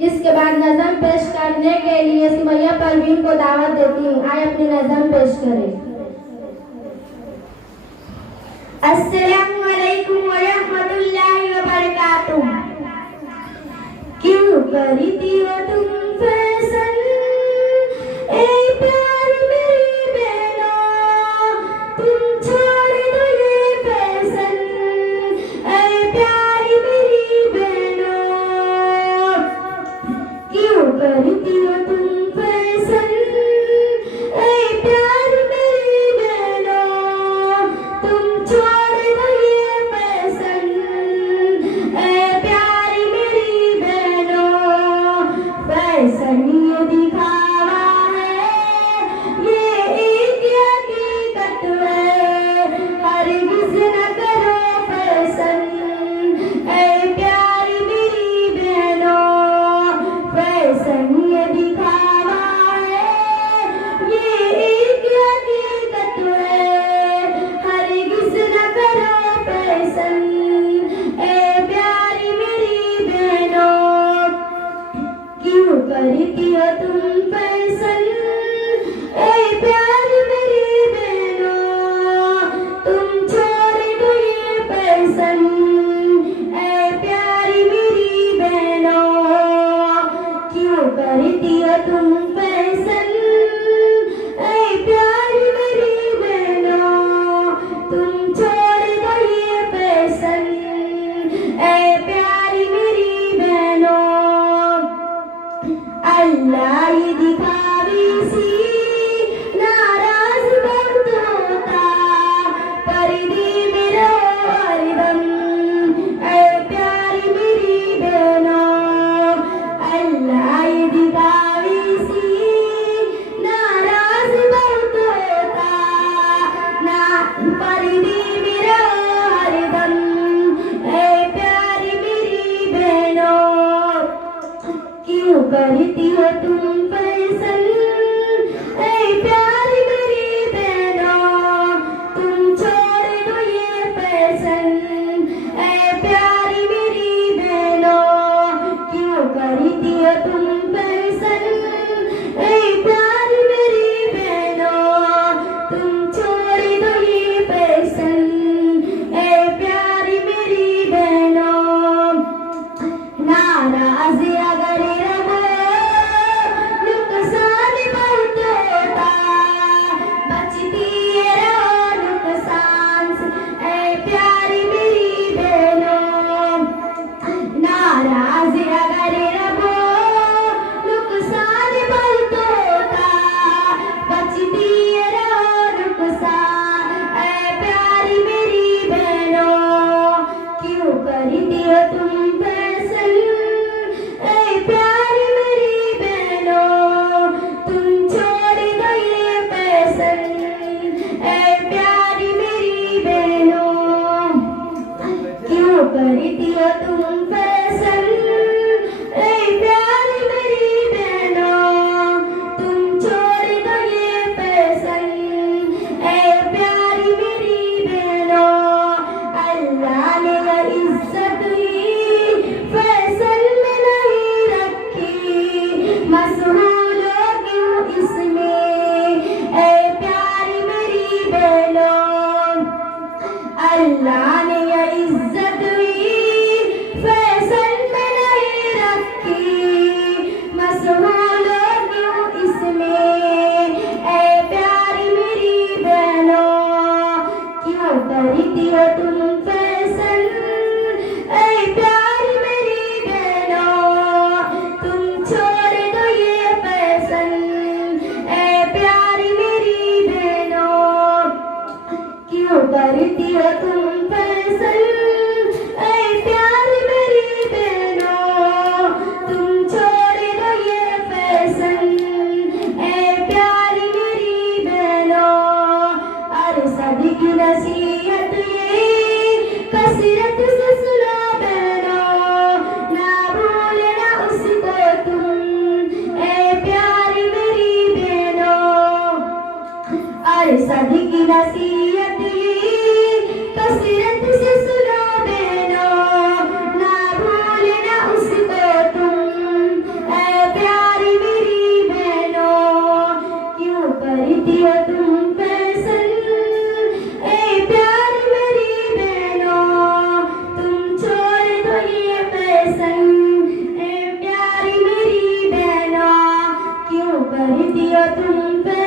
इसके बाद नज़म पेश करने के लिए सुमैया परवीन को दावत देती हूँ। आए अपनी नज़म पेश करें। अस्सलामु अलैकुम व रहमतुल्लाहि व बरकातुहू। क्यों करती हो तुम फैशन ए प्यार मेरी बहनों, तुम छोड़ दो ये फैशन ए प्यार मेरी बहनों। क्यों करती हो तुम फैशन ए प्यार मेरी बहनों, तुम छोड़ दो ये फैशन ए प्यार मेरी बहनों। फैशन ये दिखावा है, ये एक हकीकत है, हरगिज़ न करो फैशन ए प्यार मेरी बहनों। फैशन ये दिखावा है, ये एक हकीकत है, हरगिज़ न करो फैशन ए प्यार मेरी बहनों। क्यों करती हो तुम फैशन ए प्यार मेरी बहनों, तुम छोड़ दो ये फैशन ए प्यार मेरी बहनों। क्यों करती हो तुम फैशन ए प्यार मेरी बहनों, तुम छोड़ दो ये फैशन ए प्यार मेरी बहनों। अल्लाह ये दिखावी सी नाराज बहुत होता, पर्दे में रहो हरदम ए प्यारी मेरी बहनों। अल्लाह ये दिखावी सी नाराज बहुत होता, ना पर्दे में रहो हरदम ए प्यारी मेरी बहनों। क्यों करती हो तुम फैशन ए प्यार मेरी बहनों, तुम छोड़ दो ये फैशन ए प्यार मेरी बहनों। क्यों करती हो तुम फैशन ए प्यार मेरी बहनों, तुम छोड़ दो ये फैशन ए प्यार मेरी बहनों। नाराज अगर रहो नुकसान बहुत होता, बचती रहो नुकसान से ए प्यारी मेरी बहनों। नाराज अगर रहो नुकसान बहुत होता, बचती रहो नुकसान ए प्यारी मेरी बहनों। क्यों करती हो तुम फैशन ए प्यार मेरी बहनों, तुम छोड़ दो ये फैशन ए प्यारी मेरी बहनों। क्यों करती हो तुम फैशन ए प्यार मेरी बहनों, तुम छोड़ दो ये फैशन ए प्यारी मेरी बहनों। अल्लाह ने ये इज्जत ही फैशन में नहीं रखी, मशहूर हो क्यों इसमें ए प्यारी मेरी बहनों। अल्लाह ने ये इज्जत ही फैशन में नहीं रखी, मशहूर हो क्यों इसमें ए प्यारी मेरी बहनों। क्यों करती हो तुम फैशन ए प्यार मेरी बहनों, तुम छोड़ दो ये फैशन ए प्यारी मेरी बहनों। क्यों करती हो तुम फैशन ए प्यार मेरी बहनों, तुम छोड़ दो ये फैशन ए प्यारी मेरी बहनों। अरे सदी की नसीहत ये कसरत से सुनो बहनों, ना भूलना उसको तुम ए प्यारी मेरी बहनों। अरे सदी की नसीहत ये कसरत से सुनो बहनों, ना भूलना उसको तुम जो तुम पे